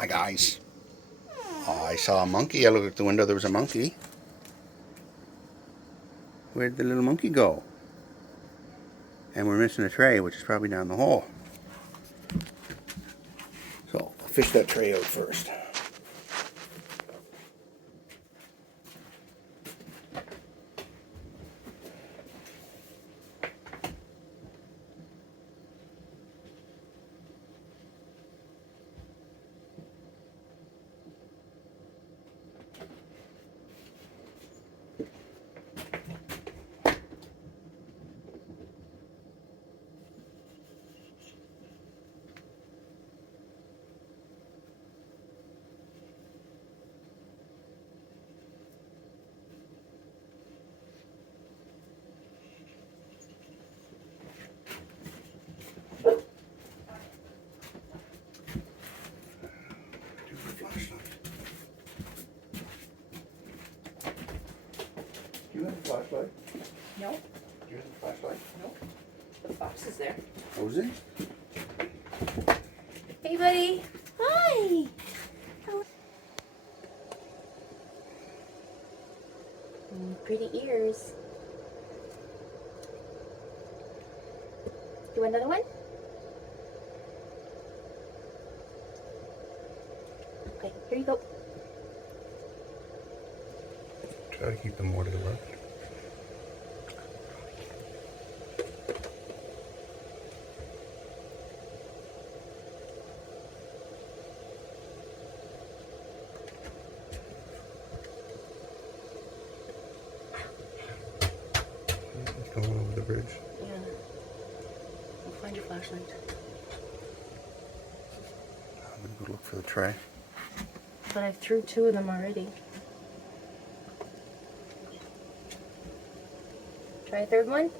Hi guys. Oh, I saw a monkey. I looked at the window. There was a monkey. Where'd the little monkey go? And we're missing a tray, which is probably down the hole. So I'll fish that tray out first. Do you have a flashlight? No. Do you have a flashlight? No. The box is there. Oh, is it? Hey, buddy. Hi. Pretty ears. Do another one? Okay, here you go. Try to keep them more to the left. It's going over the bridge. Yeah. We'll find your flashlight. I'm gonna go look for the tray. But I threw 2 of them already. Try a third one.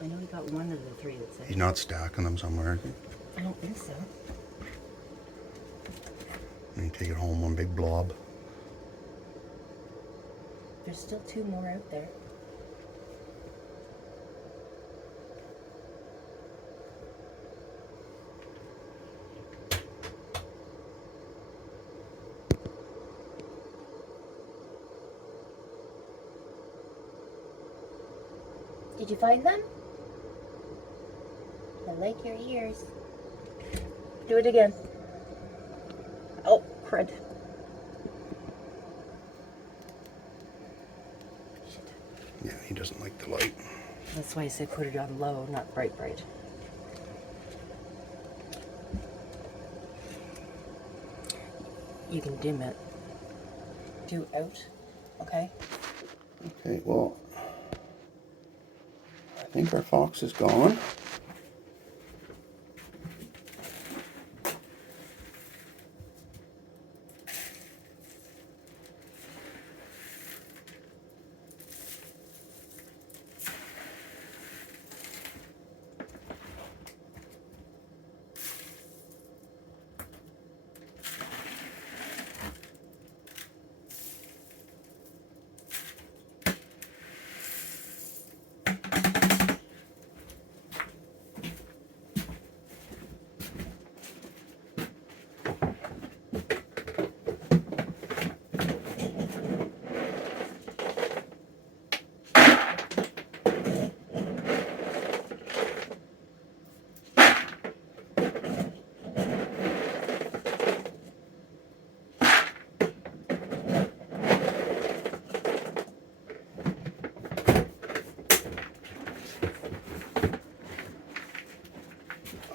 I know we got one of the 3 that's there. He's not stacking them somewhere, is he? I don't think so. And you take it home, one big blob. There's still 2 more out there. Did you find them? I like your ears. Do it again. Oh, crud. Shit. Yeah, he doesn't like the light. That's why I said put it on low, not bright, bright. You can dim it. Do out, okay? Okay, well, I think our fox is gone.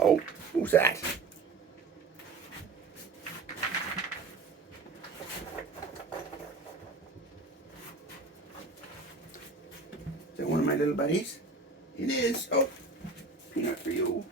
Oh, who's that? Is that one of my little buddies? It is. Oh, peanut for you.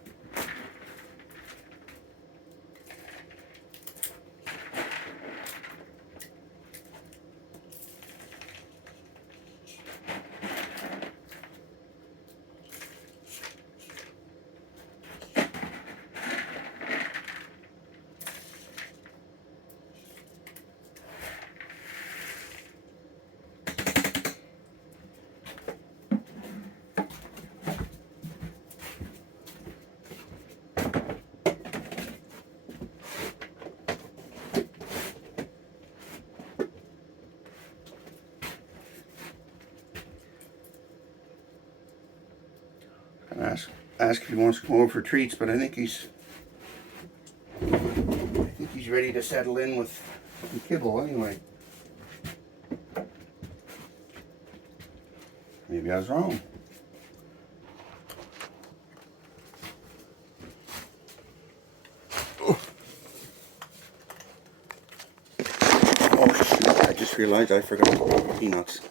ask if he wants to come over for treats, but I think he's ready to settle in with some kibble anyway. Maybe I was wrong. Oh shoot, I just realized I forgot the peanuts.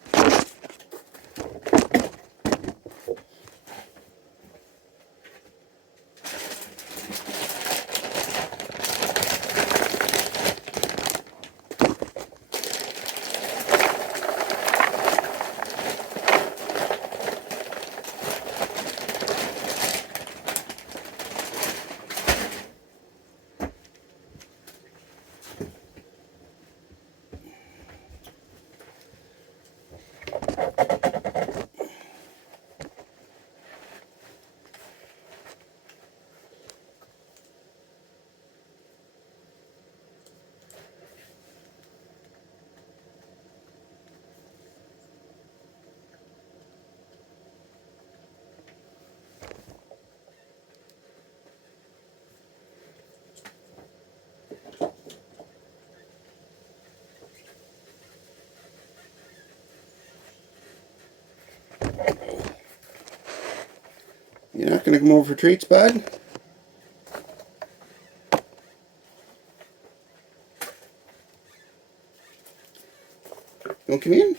You're not going to come over for treats, bud? You want to come in?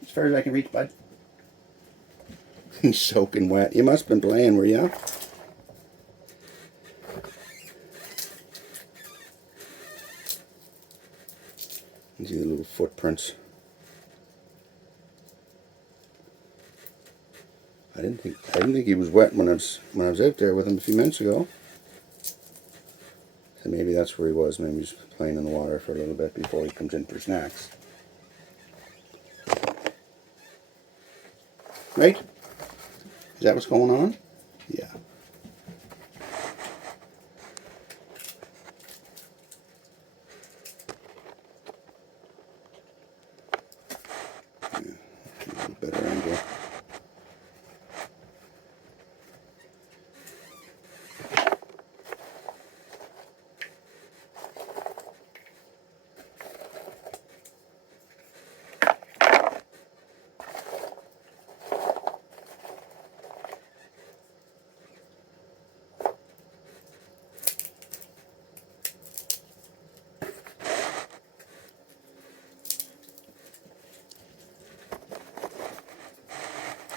As far as I can reach, bud. He's soaking wet. You must have been playing, were you? See the little footprints. I didn't think he was wet when I was out there with him a few minutes ago. So maybe that's where he was. Maybe he's playing in the water for a little bit before he comes in for snacks. Right? Is that what's going on? Yeah. A better angle.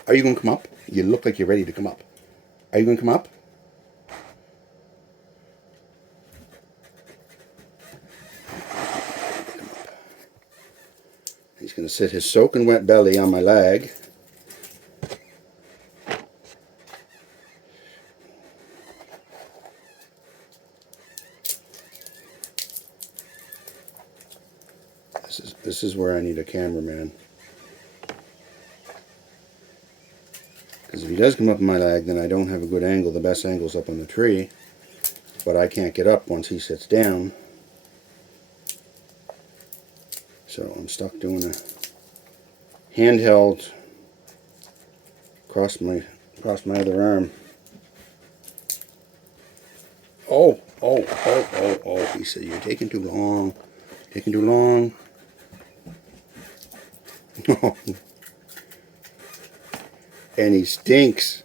Are you going to come up? You look like you're ready to come up. Are you going to come up? He's going to sit his soaking wet belly on my leg. This is where I need a cameraman. Because if he does come up my leg, then I don't have a good angle. The best angle's up on the tree. But I can't get up once he sits down. So I'm stuck doing a handheld across my other arm. Oh, he said, you're taking too long. Taking too long. And he stinks.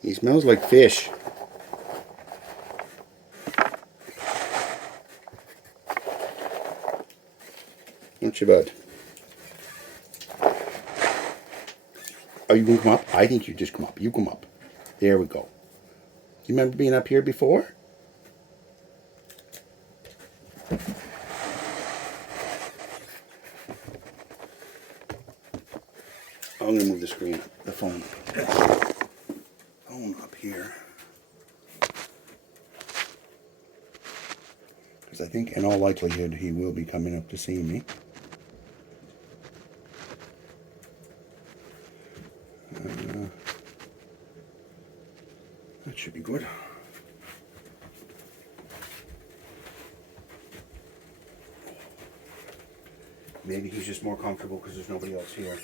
He smells like fish. Don't you, bud? Are you going to come up? I think you just come up. You come up. There we go. You remember being up here before? I'm going to move the screen, the phone up here. Because I think in all likelihood he will be coming up to see me. That should be good. Maybe he's just more comfortable because there's nobody else here.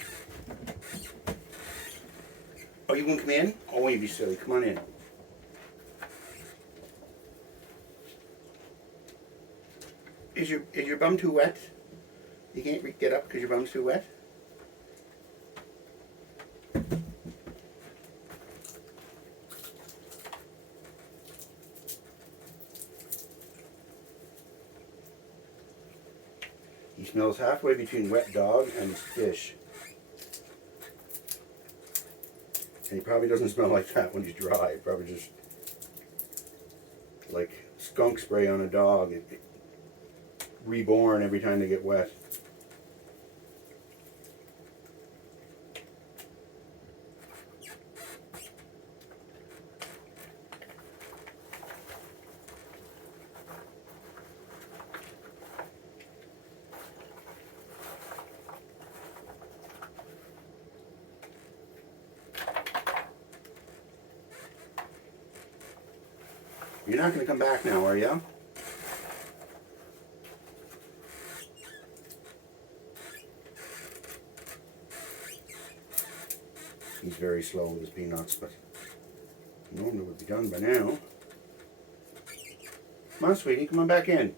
Oh, you want to come in? Oh, you be silly. Come on in. Is your bum too wet? You can't get up because your bum's too wet? He smells halfway between wet dog and fish. And he probably doesn't smell like that when he's dry. Probably just like skunk spray on a dog. Reborn every time they get wet. You're not going to come back now, are you? He's very slow with his peanuts, but normally would be done by now. Come on, sweetie, come on back in.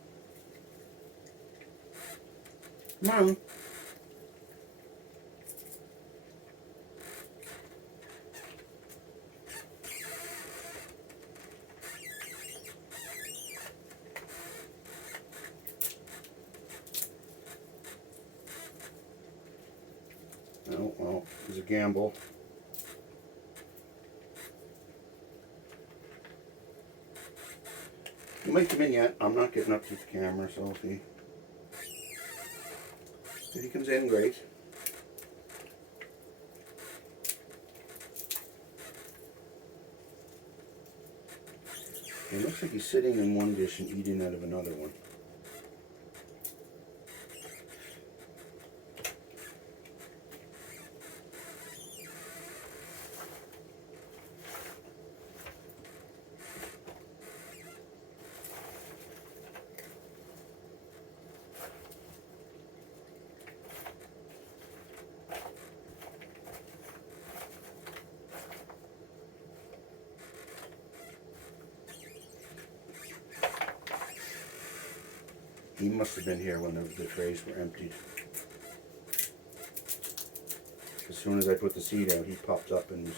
Come on. Oh, well, it was a gamble. You might come in yet. I'm not getting up to the camera, so if he comes in, great. It looks like he's sitting in one dish and eating out of another one. He must have been here when the trays were emptied. As soon as I put the seed out, he popped up and was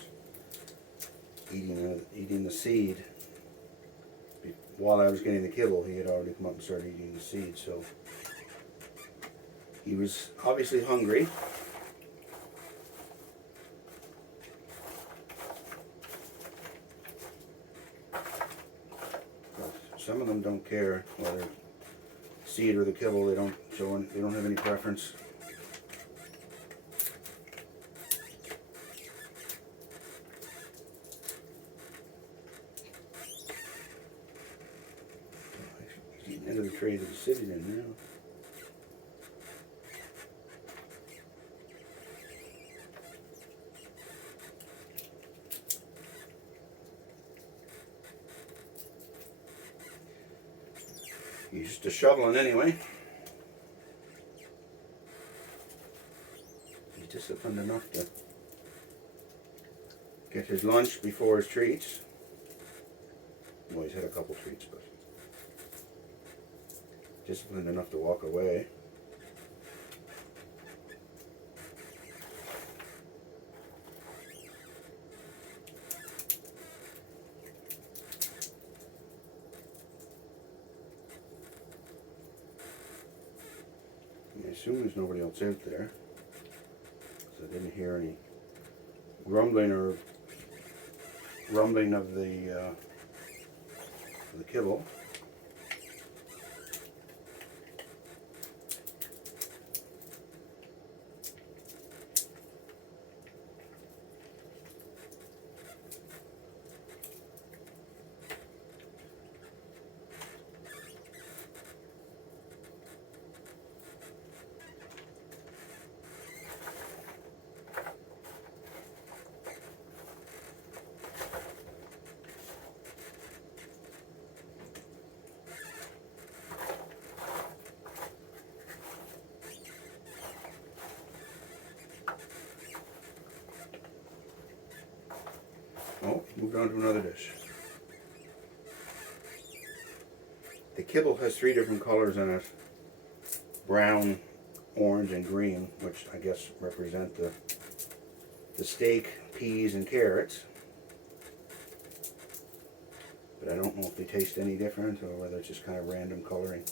eating the seed. While I was getting the kibble, he had already come up and started eating the seed, so he was obviously hungry. But some of them don't care whether seed or the kibble. They don't have any preference. He's eating out of the tray that he's sitting in now. He's just a shoveling anyway. He's disciplined enough to get his lunch before his treats. Well, he's had a couple treats, but disciplined enough to walk away. I assume there's nobody else out there, because I didn't hear any rumbling of the kibble. moved on to another dish. The kibble has 3 different colors in it. Brown, orange, and green, which I guess represent the steak, peas, and carrots. But I don't know if they taste any different or whether it's just kind of random coloring.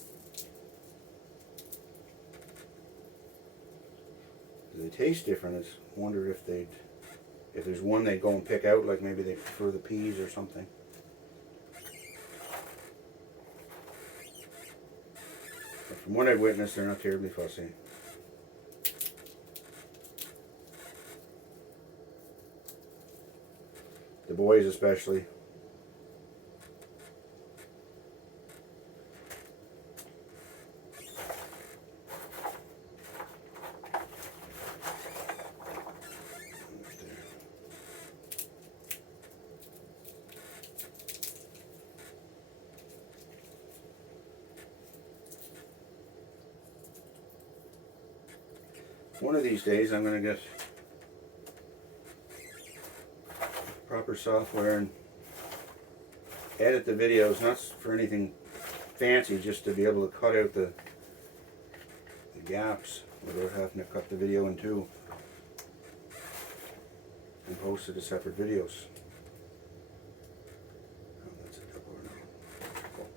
They taste different. I wonder if there's one they'd go and pick out, like maybe they prefer the peas or something. But from what I've witnessed, they're not terribly fussy. The boys especially. One of these days I'm going to get proper software and edit the videos, not for anything fancy, just to be able to cut out the gaps without having to cut the video in two and post it as separate videos. Oh, that's a double or no. Cool.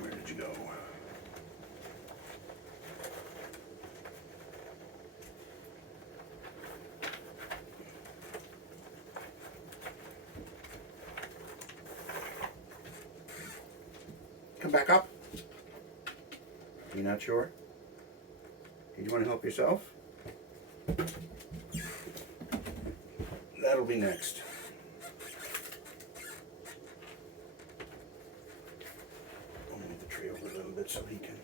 Where did you go? Come back up. You're not sure? You want to help yourself? That'll be next. I'll move the tray over a little bit so he can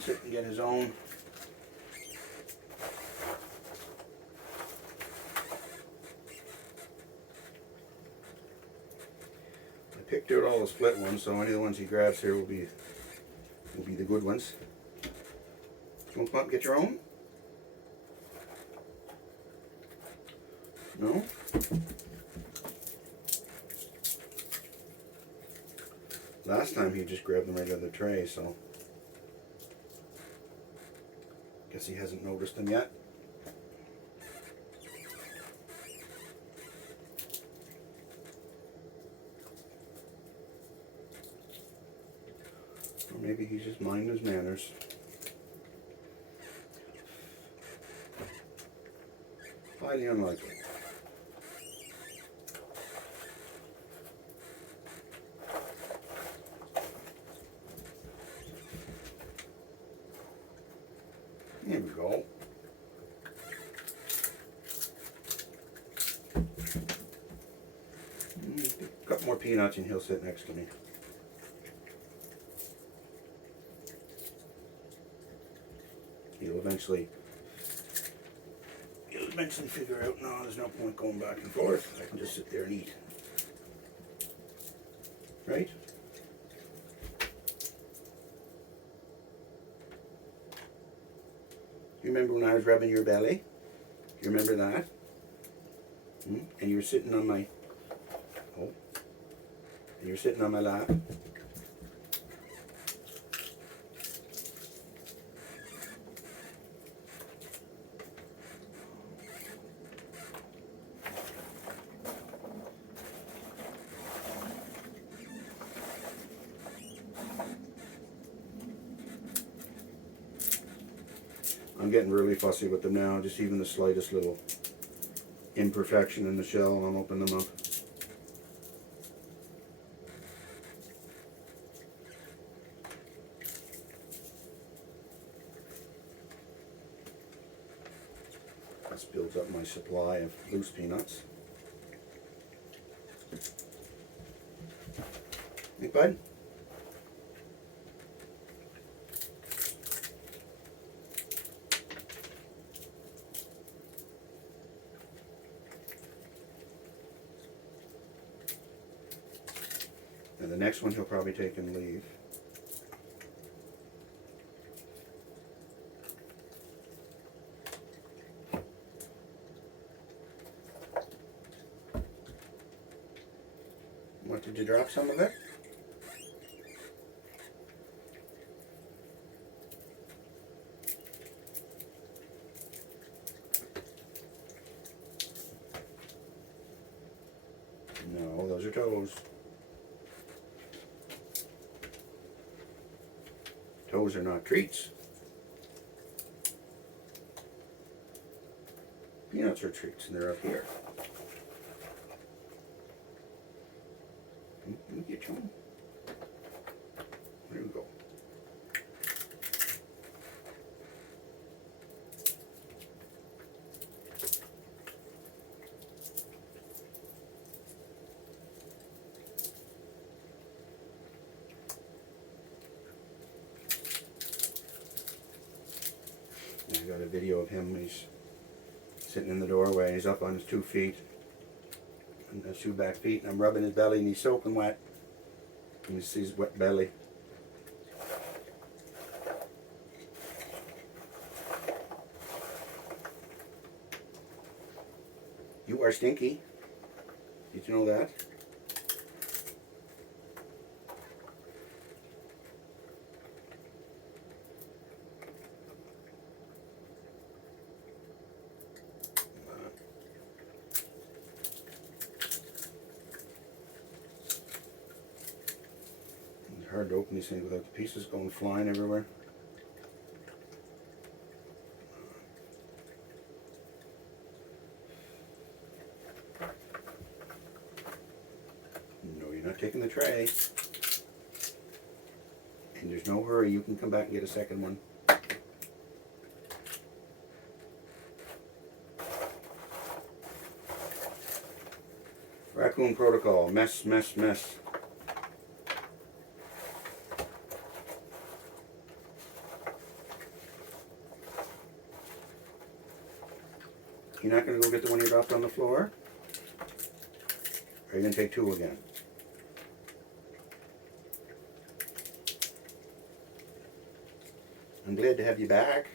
sit and get his own. I picked out all the split ones, so any of the ones he grabs here will be the good ones. You want to come up and get your own? No? Last time he just grabbed them right out of the tray, so guess he hasn't noticed them yet. Or maybe he's just minding his manners. Highly unlikely. Here we go. A couple more peanuts and he'll sit next to me. He'll eventually figure out, no, there's no point going back and forth. I can just sit there and eat. Right? You remember when I was rubbing your belly? You remember that? And you were sitting on my, and you're sitting on my lap. I'm getting really fussy with them now. Just even the slightest little imperfection in the shell, I'll open them up. This builds up my supply of loose peanuts. Hey, bud. And the next one he'll probably take and leave. What, did you drop some of it? No, those are toes. Toes are not treats. Peanuts are treats, and they're up here. Let me get you one. There we go. I got a video of him. He's sitting in the doorway. He's up on his 2 feet, and his 2 back feet, and I'm rubbing his belly, and he's soaking wet. And you see his wet belly. You are stinky. Did you know that? It's hard to open these things without the pieces going flying everywhere. No, you're not taking the tray. And there's no hurry. You can come back and get a second one. Raccoon protocol. Mess, mess, mess. You're not going to go get the one you dropped on the floor? Or are you going to take 2 again? I'm glad to have you back.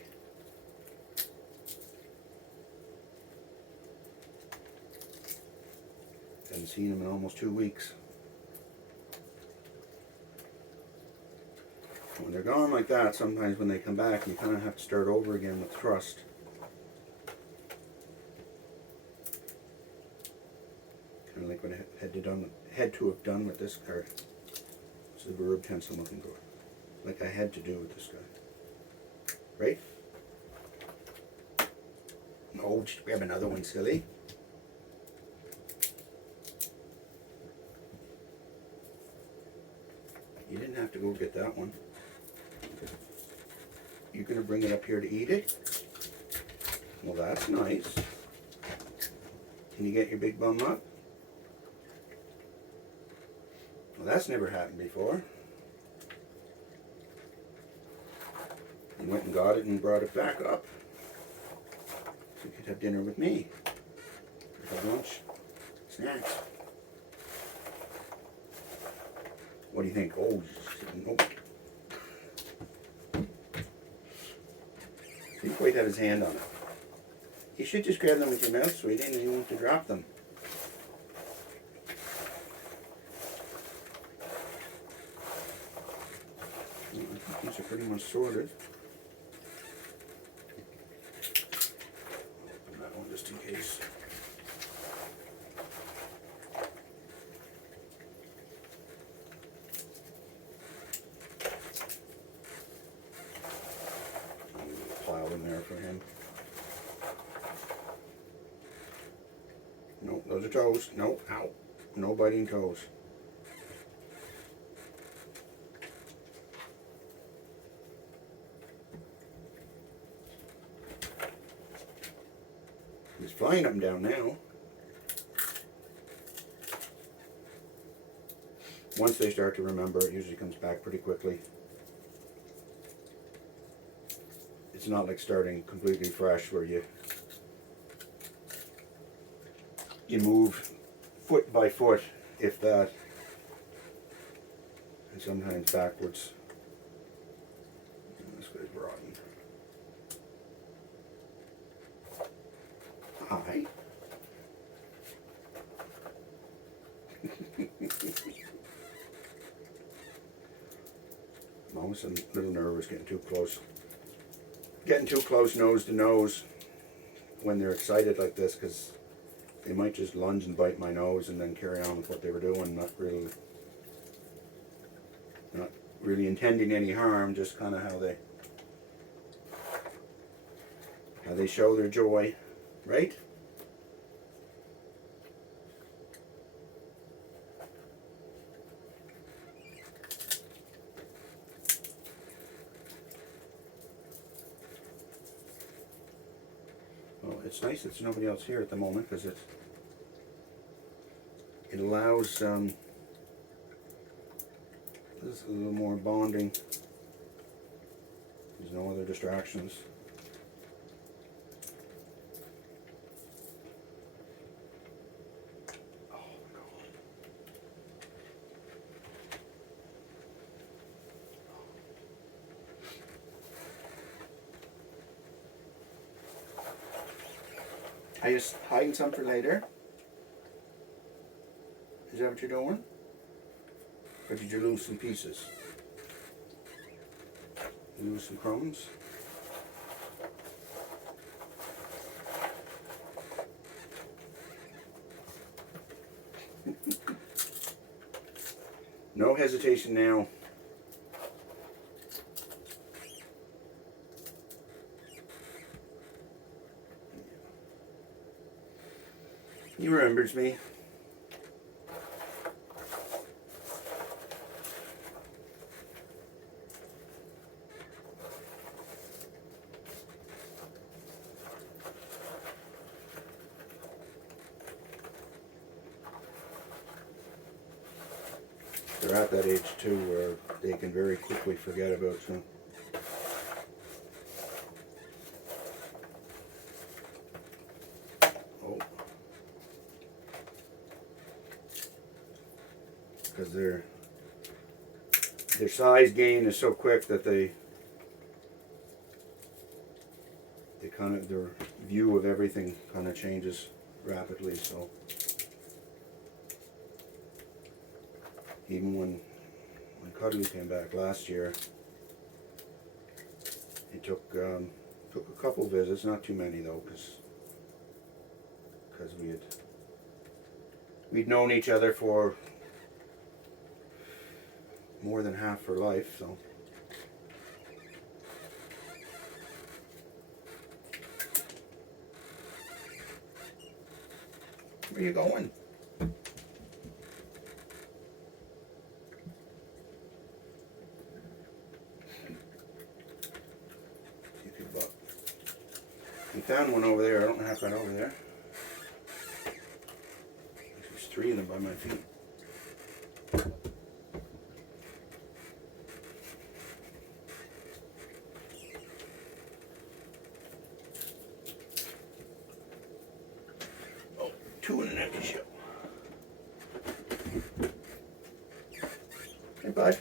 Haven't seen him in almost 2 weeks. When they're gone like that, sometimes when they come back, you kind of have to start over again with trust. Kind of like what I had to have done with this card. It's the verb tense I'm looking for. Like I had to do with this guy. Right? No, just grab another one, silly. You didn't have to go get that one. You're going to bring it up here to eat it? Well, that's nice. Can you get your big bum up? Well, that's never happened before. You went and got it and brought it back up. So you could have dinner with me. Or have lunch, snacks. What do you think? Oh, nope. Didn't quite have his hand on it. You should just grab them with your mouth, sweetie, and you won't have to drop them. Well, I think these are pretty much sorted. Open that one just in case. Pile in there for him. No, those are toes. No, ow. No biting toes. He's flying up and down now. Once they start to remember, it usually comes back pretty quickly. It's not like starting completely fresh where you move foot by foot, if that, and sometimes backwards. This guy's rotten. Hi. I'm always a little nervous getting too close. Getting too close nose to nose when they're excited like this, because they might just lunge and bite my nose and then carry on with what they were doing, not really intending any harm, just kind of how they show their joy, right? Well, it's nice that there's nobody else here at the moment, because it allows this is a little more bonding. There's no other distractions. Oh God. Are you hiding some for later? Is that what you're doing? Or did you lose some pieces? You lose some crumbs? No hesitation now. He remembers me. They're at that age too where they can very quickly forget about some. Oh. Because their size gain is so quick that they kind of, their view of everything kind of changes rapidly. So even when Cuddly came back last year, it took a couple visits, not too many though, because we'd known each other for more than half her life, so. Where are you going? We found one over there. I don't know how it got over there. There's 3 of them by my feet. Oh, 2 in an empty shell. Hey, bud.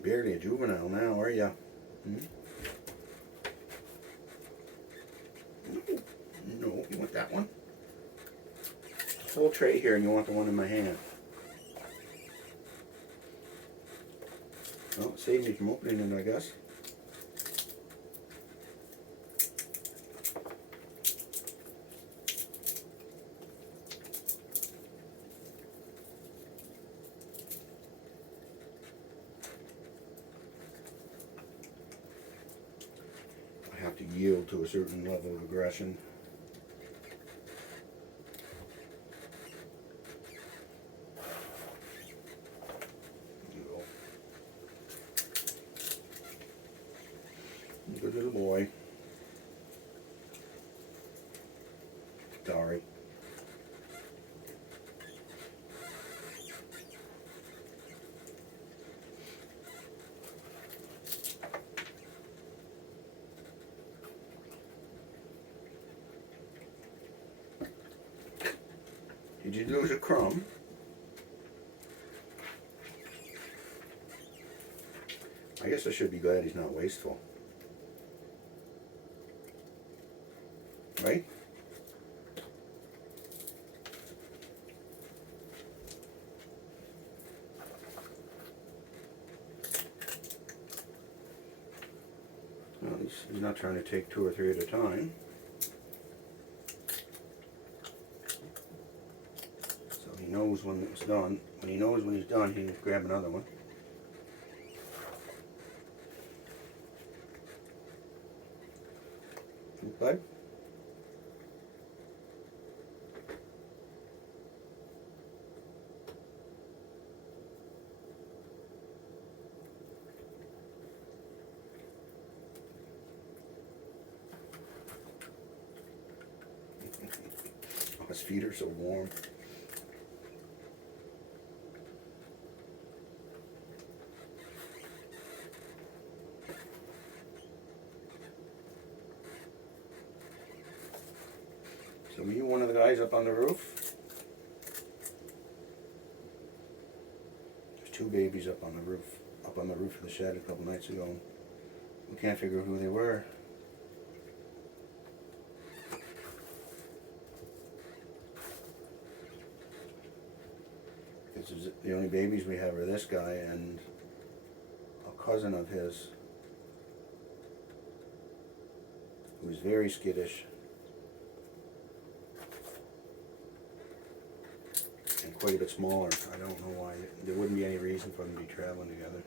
Barely a juvenile now, are ya? Hmm? No, you want that one? Whole tray here, and you want the one in my hand. Well, it saved me from opening it, I guess. to yield to a certain level of aggression. Good little boy. Sorry. Did you lose a crumb? I guess I should be glad he's not wasteful. Right? Well, he's not trying to take 2 or 3 at a time. So he knows when it's done. When he knows when he's done, he can grab another one. Bud? His feet are so warm. So were you one of the guys up on the roof? There's 2 babies up on the roof of the shed a couple nights ago. We can't figure out who they were. The only babies we have are this guy and a cousin of his who's very skittish and quite a bit smaller. I don't know why. There wouldn't be any reason for them to be traveling together.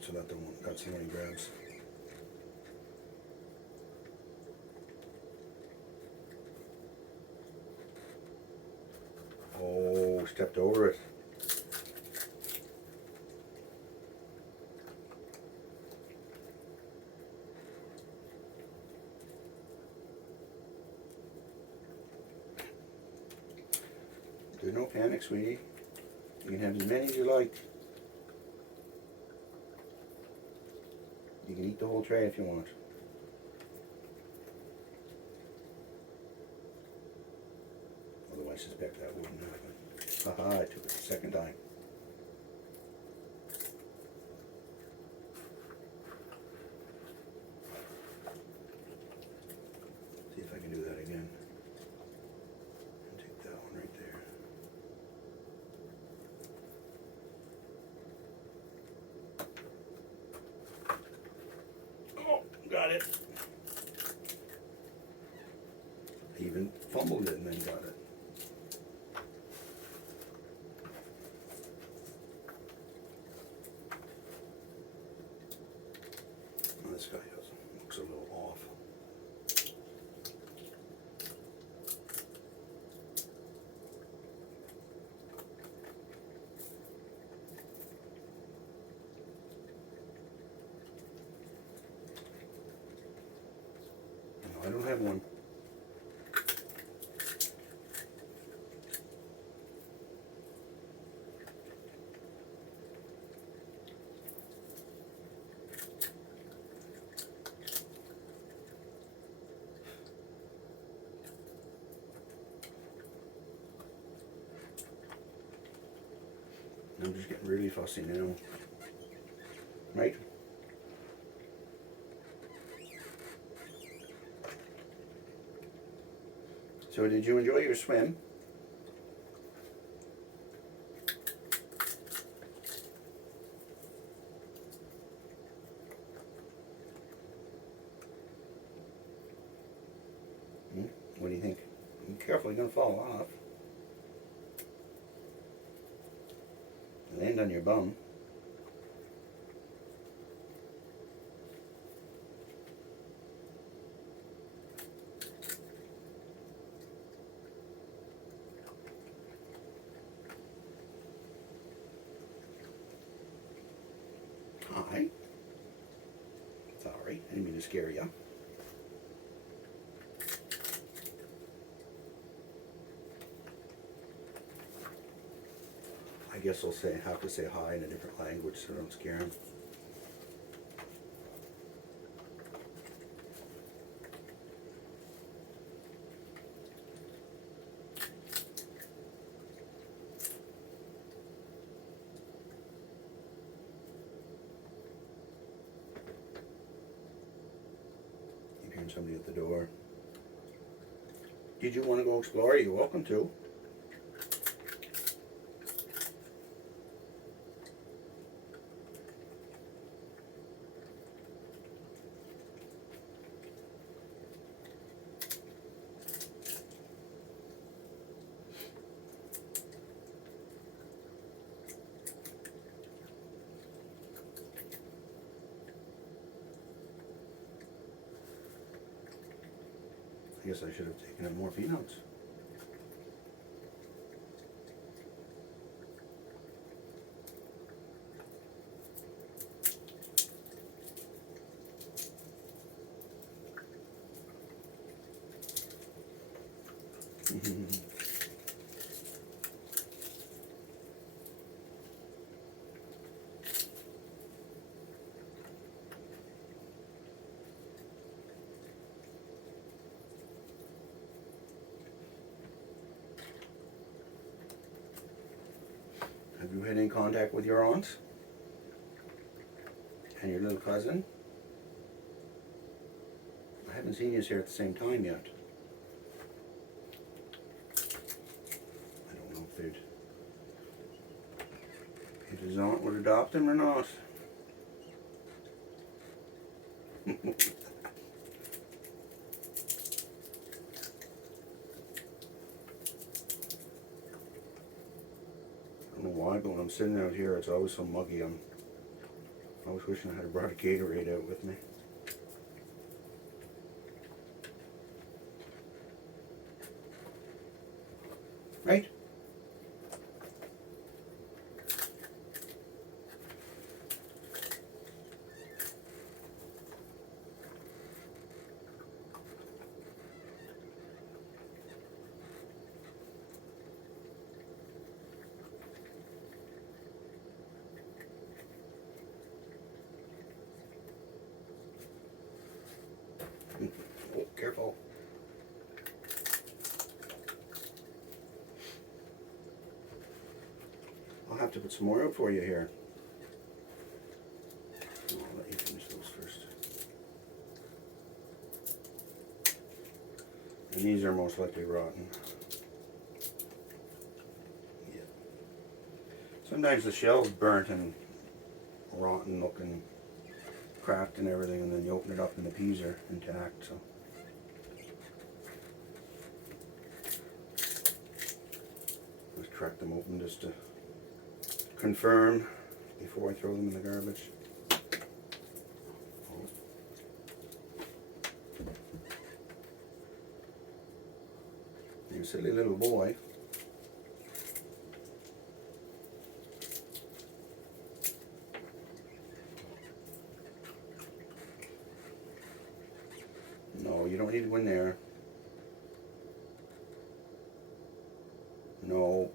So that's the one he grabs. Oh, stepped over it. There's no panic, sweetie. You can have as many as you like. You can eat the whole tray if you want. Although I suspect that wouldn't happen. Haha, I took it the second time. See if I can do that again. And take that one right there. Got it. I even fumbled it and then got it. Oh, this guy looks a little off. I don't have one. I'm just getting really fussy now. Right? So did you enjoy your swim? Careful, you're gonna fall off. Land on your bum. Hi. Sorry, I didn't mean to scare you. I guess I'll have to say hi in a different language so I don't scare him. You're hearing somebody at the door. Did you want to go explore? You're welcome to. I guess I should have taken up more peanuts. Have you had any contact with your aunts? And your little cousin? I haven't seen you here at the same time yet. I don't know if his aunt would adopt him or not. I don't know why, but when I'm sitting out here, it's always so muggy. I'm always wishing I had brought a Gatorade out with me. Right? Oh, careful. I'll have to put some more out for you here. I'll let you finish those first. And these are most likely rotten. Yeah. Sometimes the shell's burnt and rotten looking, cracked and everything, and then you open it up and the peas are intact, so. Let's crack them open just to confirm before I throw them in the garbage. You silly little boy. No, you don't need to go in there. No.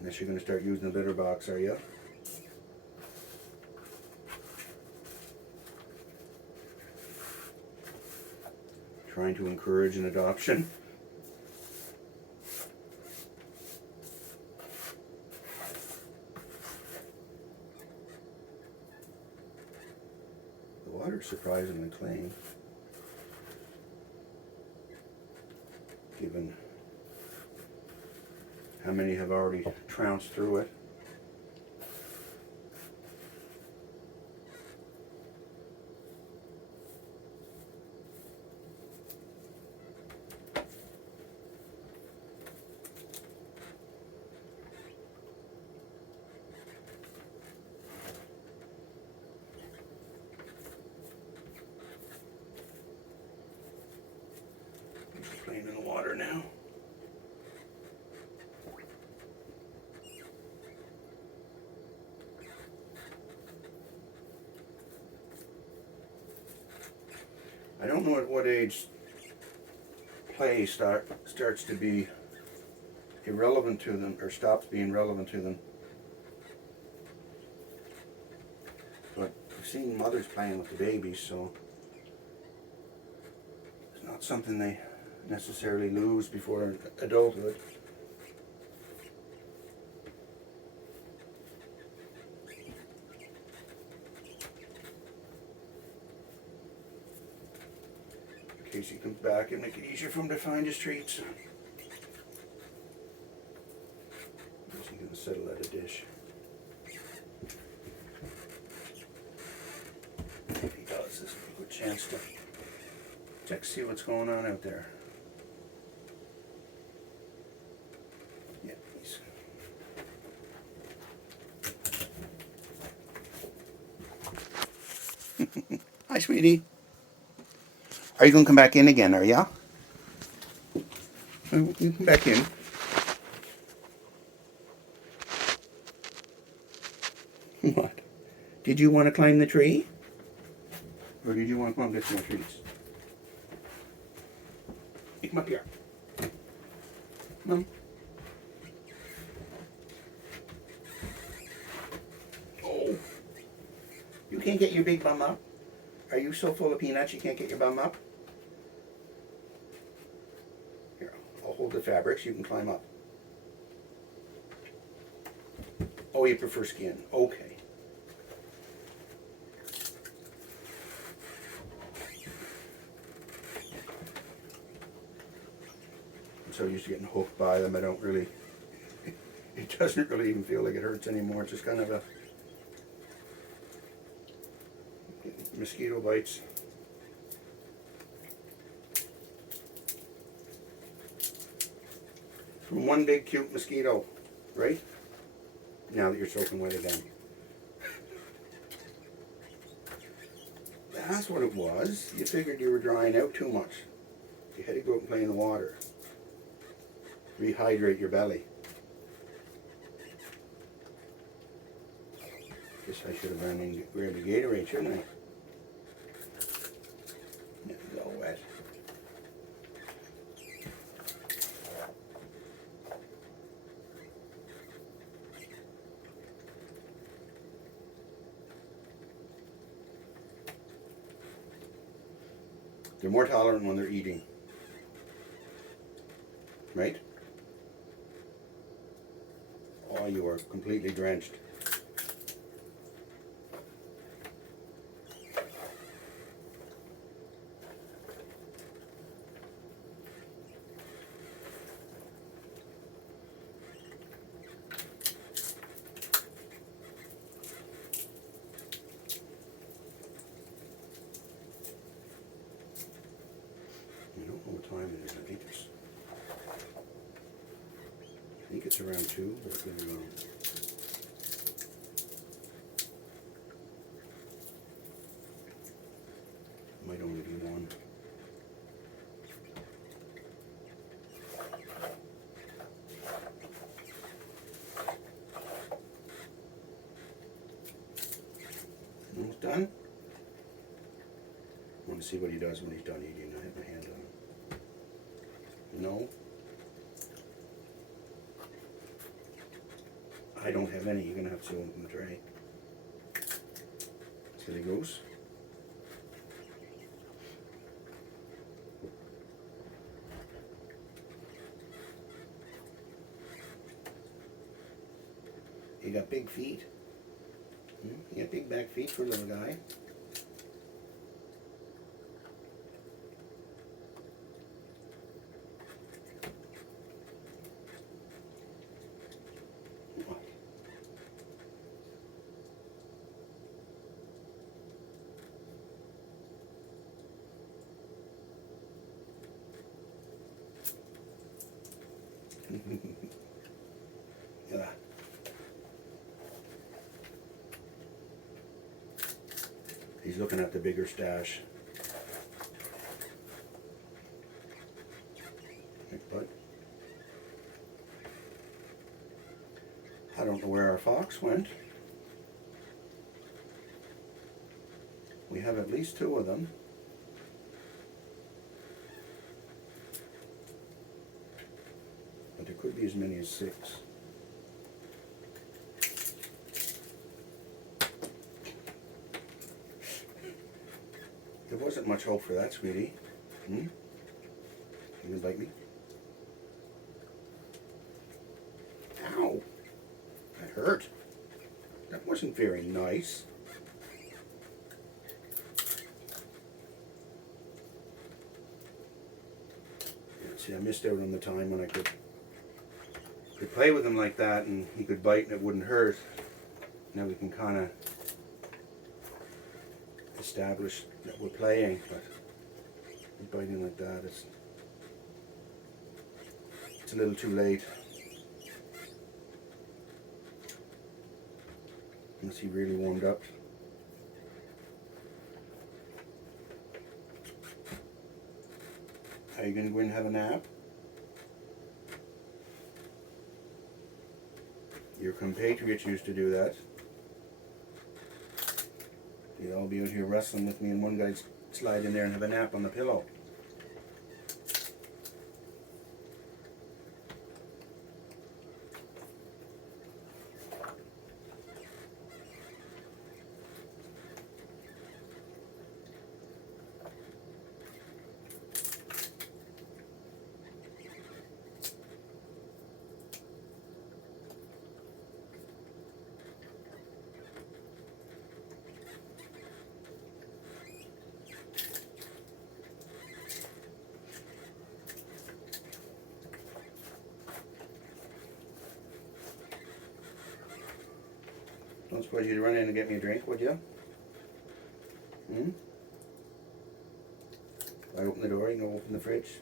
Unless you're going to start using the litter box, are you? Trying to encourage an adoption. The water's surprisingly clean, given how many have already trounced through it. I don't know at what age play starts to be irrelevant to them, or stops being relevant to them. But I've seen mothers playing with the babies, so it's not something they necessarily lose before adulthood. Casey comes back and make it easier for him to find his treats. Is he going to settle at a dish? If he does, this will be a good chance to check, see what's going on out there. Yeah, he's... Hi, sweetie. Are you going to come back in again, are ya? You can come back in. What? Did you want to climb the tree? Or did you want to come get some more treats? Come up here. Come on. Oh. You can't get your big bum up? Are you so full of peanuts you can't get your bum up? Here, I'll hold the fabric so you can climb up. Oh, you prefer skin. Okay. I'm so used to getting hooked by them, I don't really... It doesn't really even feel like it hurts anymore. It's just kind of a... mosquito bites. From one big cute mosquito, right? Now that you're soaking wet again. That's what it was. You figured you were drying out too much. You had to go out and play in the water. Rehydrate your belly. Guess I should have run and grabbed a Gatorade, shouldn't I? It's all wet. They're more tolerant when they're eating. Right? Oh, you are completely drenched. I don't know what time it is. I think it's around 2, but I could be wrong. Might only be 1. Almost done? I want to see what he does when he's done eating. I have my hand on him. No. I don't have any. You're going to have to open the tray. Silly goose. You got big feet. You got big back feet for a little guy. Yeah. He's looking at the bigger stash. Hey, bud. I don't know where our fox went. We have at least 2 of them. be as many as 6. There wasn't much hope for that, sweetie. You gonna bite me? Ow! That hurt. That wasn't very nice. See, I missed out on the time when I could play with him like that and he could bite and it wouldn't hurt. Now we can kind of establish that we're playing, but biting like that, it's a little too late. Unless he really warmed up. Are you going to go in and have a nap? Your compatriots used to do that. They'd all be out here wrestling with me and one guy'd slide in there and have a nap on the pillow. Don't suppose you'd run in and get me a drink, would you? I open the door, you can open the fridge.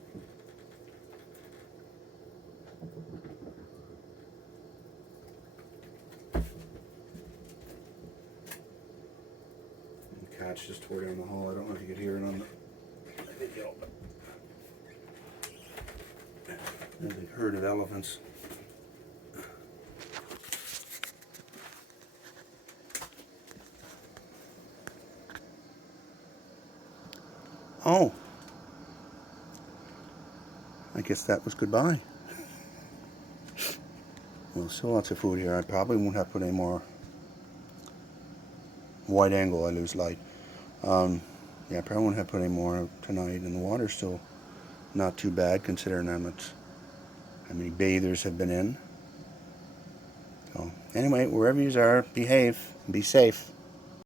The cat's just tore down the hall. I don't know if you could hear it on the video, but there's a herd of elephants. Oh, I guess that was goodbye. Well, still lots of food here. I probably won't have to put any more wide angle. I lose light. Yeah, I probably won't have to put any more tonight. And the water's still not too bad considering how many bathers have been in. So anyway, wherever you are, behave and be safe.